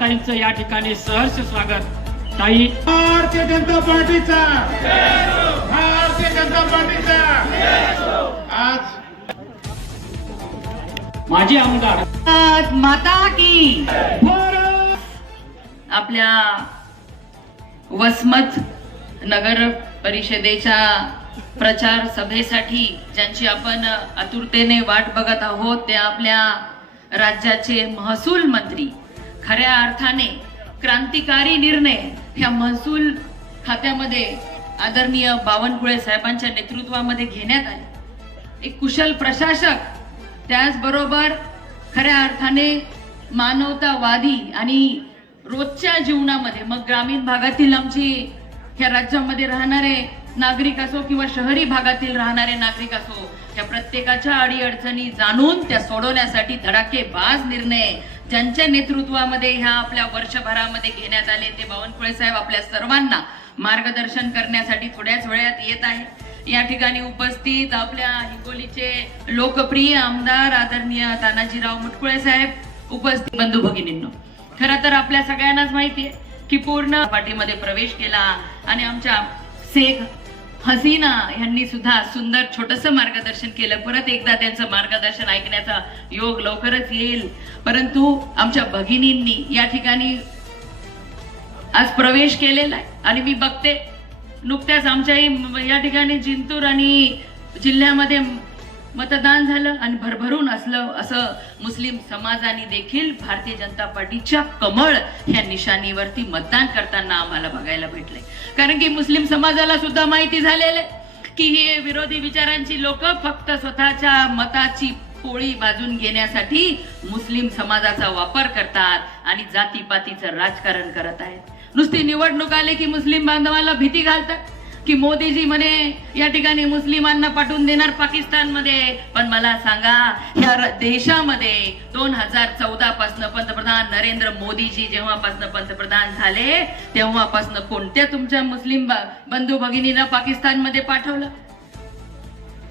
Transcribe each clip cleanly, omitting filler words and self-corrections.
ताईंचं या ठिकाणी सहर्ष स्वागत. ताई, भारतीय जनता पार्टीचा, भारतीय जनता पार्टीचा आज माजी आमदार माता की भारत आपल्या वसमत नगर परिषदेच्या प्रचार सभेसाठी ज्यांची आपण आतुरतेने वाट बघत आहोत ते आपल्या राज्याचे महसूल मंत्री. खऱ्या अर्थाने क्रांतिकारी निर्णय ह्या महसूल खात्यामध्ये आदरणीय बावनकुळे साहेबांच्या नेतृत्वामध्ये घेण्यात आले. एक कुशल प्रशासक, त्याचबरोबर खऱ्या अर्थाने मानवतावादी आणि रोजच्या जीवनामध्ये, मग ग्रामीण भागातील आमची ह्या राज्यामध्ये राहणारे नागरिक असो किंवा शहरी भागातील राहणारे नागरिक असो, त्या प्रत्येकाच्या अडीअडचणी जाणून त्या सोडवण्यासाठी धडाकेबाज निर्णय ज्यांच्या नेतृत्वामध्ये ह्या आपल्या वर्षभरामध्ये घेण्यात आले ते बावनकुळे साहेब आपल्या सर्वांना मार्गदर्शन करण्यासाठी थोड्याच वेळात येत आहे. या ठिकाणी उपस्थित आपल्या हिंगोलीचे लोकप्रिय आमदार आदरणीय तानाजीराव मुटकुळे साहेब, उपस्थित बंधू भगिनींनो, खरं तर आपल्या सगळ्यांनाच माहिती आहे की पूर्ण पार्टीमध्ये प्रवेश केला आणि आमच्या शेख हसीना यांनी सुद्धा सुंदर छोटस मार्गदर्शन केलं. परत एकदा त्यांचं मार्गदर्शन ऐकण्याचा योग लवकरच येईल. परंतु आमच्या भगिनींनी या ठिकाणी आज प्रवेश केलेला आहे आणि मी बघते नुकत्याच आमच्याही या ठिकाणी जिंतूर आणि जिल्ह्यामध्ये मतदान झालं आणि भरभरून असं मुस्लिम समाजाने देखील भारतीय जनता पार्टीच्या कमळ ह्या निशाणीवरती मतदान करताना आम्हाला बघायला भेटले. कारण की मुस्लिम समाजाला सुद्धा माहिती झालेले की हे विरोधी विचारांची लोक फक्त स्वतःच्या मताची पोळी बाजून घेण्यासाठी मुस्लिम समाजाचा वापर करतात आणि जातीपातीचं राजकारण करत आहेत. नुसती निवडणूक आले की मुस्लिम बांधवाला भीती घालतात की मोदीजी म्हणे या ठिकाणी मुस्लिमांना पाठवून देणार पाकिस्तानमध्ये. पण मला सांगा, ह्या देशामध्ये 2014 पासून पंतप्रधान नरेंद्र मोदीजी जेव्हापासून पंतप्रधान झाले तेव्हापासून कोणत्या तुमच्या मुस्लिम बंधू भगिनींना पाकिस्तानमध्ये पाठवलं?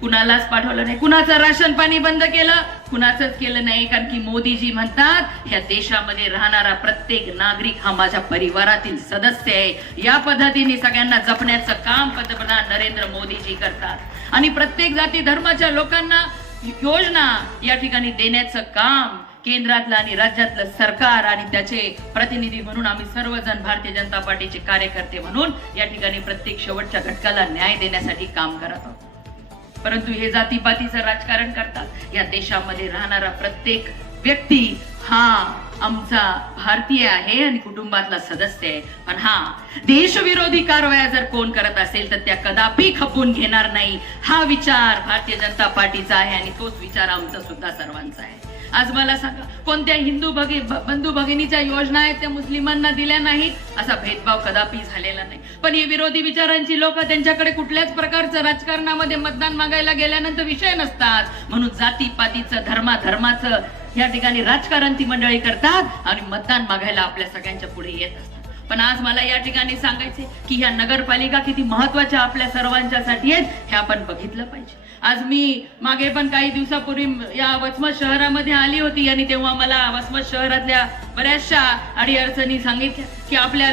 कुणालाच पाठवलं नाही. कुणाचं राशन पाणी बंद केलं? कुणाचंच केलं नाही. कारण की मोदीजी म्हणतात ह्या देशामध्ये राहणारा प्रत्येक नागरिक हा माझ्या परिवारातील सदस्य आहे. या पद्धतीने सगळ्यांना जपण्याचं काम पंतप्रधान नरेंद्र मोदीजी करतात आणि प्रत्येक जाती धर्माच्या लोकांना योजना या ठिकाणी देण्याचं काम केंद्रातलं आणि राज्यातलं सरकार आणि त्याचे प्रतिनिधी म्हणून आम्ही सर्वजण भारतीय जनता पार्टीचे कार्यकर्ते म्हणून या ठिकाणी प्रत्येक शेवटच्या घटकाला न्याय देण्यासाठी काम करत आहोत. परंतु हे जातीपातीचं राजकारण करतात. या देशामध्ये राहणारा प्रत्येक व्यक्ती हा आमचा भारतीय आहे आणि कुटुंबातला सदस्य आहे. पण हा देशविरोधी कारवाया जर कोण करत असेल तर त्या कदापि खपवून घेणार नाही. हा विचार भारतीय जनता पार्टीचा आहे आणि तोच विचार आमचा सुद्धा सर्वांचा आहे. आज मला सांगा, कोणत्या हिंदू बंधू भगिनीच्या योजना आहेत त्या मुस्लिमांना दिल्या नाहीत असा भेदभाव कदापि झालेला नाही. पण ही विरोधी विचारांची लोक त्यांच्याकडे कुठल्याच प्रकारचं राजकारणामध्ये मतदान मागायला गेल्यानंतर विषय नसतात. म्हणून जातीपातीचं धर्माचं या ठिकाणी राजकारण ती मंडळी करतात आणि मतदान मागायला आपल्या सगळ्यांच्या पुढे येत असतात. पण आज मला या ठिकाणी सांगायचे की ह्या नगरपालिका किती महत्वाच्या आपल्या सर्वांच्यासाठी आहेत हे आपण बघितलं पाहिजे. आज मी मागे पण काही दिवसापूर्वी या वसमत शहरामध्ये आली होती आणि तेव्हा मला वसमत शहरातल्या बऱ्याचशा अडीअडचणी सांगितल्या की आपल्या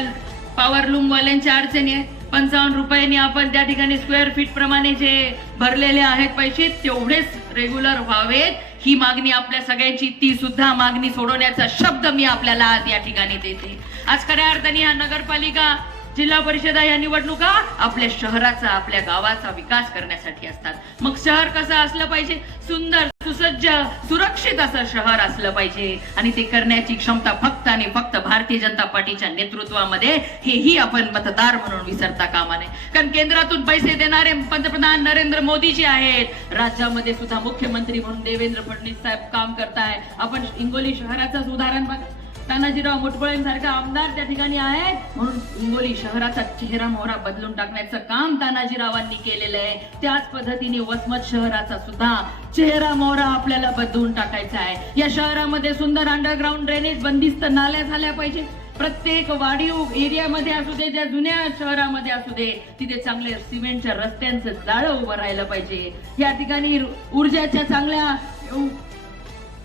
पॉवरलूम वाल्यांच्या अडचणी आहेत. 55 रुपयांनी आपण त्या ठिकाणी स्क्वेअर फीट प्रमाणे जे भरलेले आहेत पैसे तेवढेच रेग्युलर व्हावेत, ही मागणी आपल्या सगळ्यांची. ती सुद्धा मागणी सोडवण्याचा शब्द मी आपल्याला आज या ठिकाणी देते. आज खऱ्या अर्थाने ह्या नगरपालिका जिल्हा परिषदा या निवडणुका आपल्या शहराचा आपल्या गावाचा विकास करण्यासाठी असतात. मग शहर कसं असलं पाहिजे? सुंदर, सुसज्ज, सुरक्षित असं शहर असलं पाहिजे आणि ते करण्याची क्षमता फक्त आणि फक्त भारतीय जनता पार्टीच्या नेतृत्वामध्ये, हेही आपण मतदार म्हणून विसरता कामा नये. कारण केंद्रातून पैसे देणारे पंतप्रधान नरेंद्र मोदीजी आहेत. राज्यामध्ये सुद्धा मुख्यमंत्री म्हणून देवेंद्र फडणवीस साहेब काम करताय. आपण हिंगोली शहराचं उदाहरण बघा, तानाजीराव मुटकुळेंसारखा आमदार त्या ठिकाणी आहेत म्हणून हिंगोली शहराचा चेहरा मोहरा बदलून टाकण्याचं काम तानाजीरावांनी केलेलं आहे. त्याच पद्धतीने वसमत शहराचा सुद्धा चेहरा मोहरा आपल्याला बदलून टाकायचा आहे. या शहरामध्ये सुंदर अंडरग्राउंड ड्रेनेज बंदिस्त नाल्या झाल्या पाहिजे. प्रत्येक वाढीव एरियामध्ये असू दे, ज्या जुन्या शहरामध्ये असू दे, तिथे चांगले सिमेंटच्या रस्त्यांचं जाळं उभं राहिलं पाहिजे. या ठिकाणी ऊर्जाच्या चांगल्या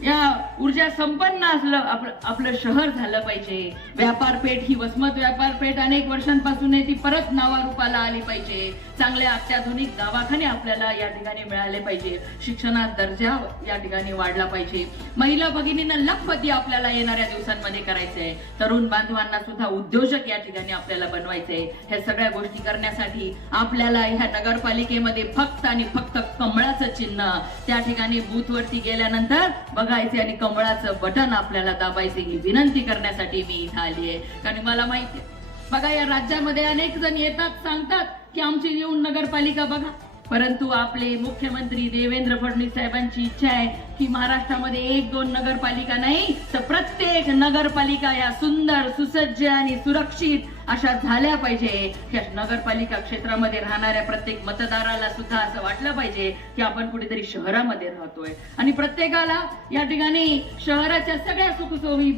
या ऊर्जा संपन्न असलं आपलं शहर झालं पाहिजे. व्यापारपेठ ही वसमत व्यापारपेठ अनेक वर्षांपासून आहे, ती परत नावारूपाला आली पाहिजे. चांगले अत्याधुनिक दवाखाने आपल्याला या ठिकाणी मिळाले पाहिजे. शिक्षणात दर्जा या ठिकाणी वाढला पाहिजे. महिला भगिनींना लखपती आपल्याला येणाऱ्या दिवसांमध्ये करायचंय. तरुण बांधवांना सुद्धा उद्योजक या ठिकाणी आपल्याला बनवायचंय. ह्या सगळ्या गोष्टी करण्यासाठी आपल्याला ह्या नगरपालिकेमध्ये फक्त आणि फक्त कमळाचं चिन्ह त्या ठिकाणी बूथवरती गेल्यानंतर बघायचे आणि कमळाचं बटन आपल्याला दाबायचे ही विनंती करण्यासाठी मी इथं आली आहे. कारण मला माहिती आहे, बघा या राज्यामध्ये अनेक जण येतात सांगतात की आमची येऊन नगरपालिका बघा, परंतु आपले मुख्यमंत्री देवेंद्र फडणवीस साहेबांची इच्छा आहे की महाराष्ट्रामध्ये 1-2 नगरपालिका नाही तर प्रत्येक नगरपालिका या सुंदर सुसज्ज आणि सुरक्षित अशा झाल्या पाहिजे. या नगरपालिका क्षेत्रामध्ये राहणाऱ्या प्रत्येक मतदाराला सुद्धा असं वाटलं पाहिजे की आपण कुठेतरी शहरामध्ये राहतोय आणि प्रत्येकाला या ठिकाणी शहराच्या सगळ्या सुखसोयी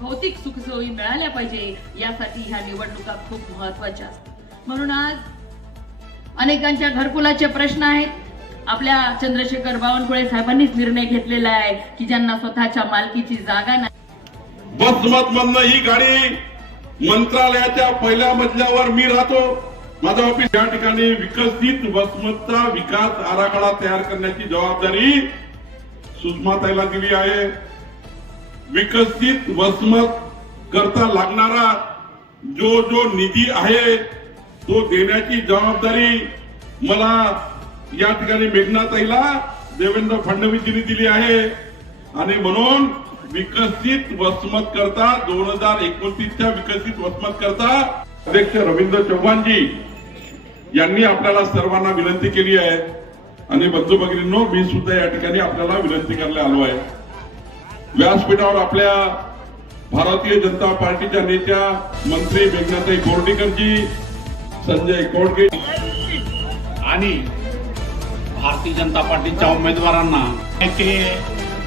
भौतिक सुखसोयी मिळाल्या पाहिजे. यासाठी ह्या निवडणुका खूप महत्वाच्या असतात. म्हणून आज अनेकांच्या घरकुलाचे प्रश्न आहेत. आपल्या चंद्रशेखर बावनकुळे साहेबांनीच निर्णय घेतलेला आहे की ज्यांना स्वतःच्या मालकीची जागा नाही. वसमत मधनं ही गाडी मंत्रालयाच्या पहिल्या मजल्यावर मी राहतो. माझं ऑफिस या ठिकाणी विकसित वसमतचा विकास आराखडा तयार करण्याची जबाबदारी सुषमाताईला दिली आहे. विकसित वसमत करता लागणारा जो निधी आहे तो देण्याची जबाबदारी मला या ठिकाणी मेघनाताईला देवेंद्र फडणवीसजींनी दिली आहे आणि म्हणून विकसित वसमत करता 2029च्या विकसित वसमत करता अध्यक्ष रवींद्र चव्हाणजी यांनी आपल्याला सर्वांना विनंती केली आहे आणि बंधू भगिनींनो मी सुद्धा या ठिकाणी आपल्याला विनंती करायला आलो आहे. व्यासपीठावर आपल्या भारतीय जनता पार्टीच्या नेत्या मंत्री मेघनाताई बोर्डीकरजी, संजय कोडके आणि भारतीय जनता पार्टीच्या उमेदवारांना ते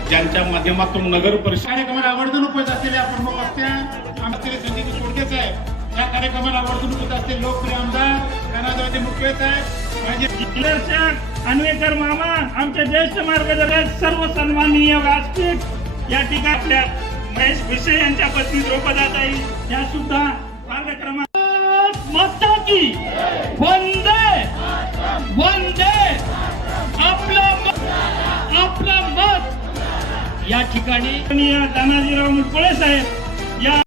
ज्यांच्या माध्यमातून नगर परिषद कार्यक्रमाला आवर्जून उपस्थित असलेल्या प्रमुख वक्त्या आमचे संदीप सोडके साहेब, या कार्यक्रमाला आवर्जून उपस्थित असलेले लोकप्रिय आमदार कानाजवळचे मुख्य साहेब, माझे दिग्दर्शक अन्वेकर मामा, आमचे ज्येष्ठ मार्गदर्शक, सर्व सन्माननीय व्यासपीठ या ठिकाणी आपल्या महेश भिसे यांच्या पत्नी द्रौपदाताई या सुद्धा कार्यक्रमात माता की वंदे वंदे आपलं मत या ठिकाणी तानाजीराव मुटकुळे साहेब या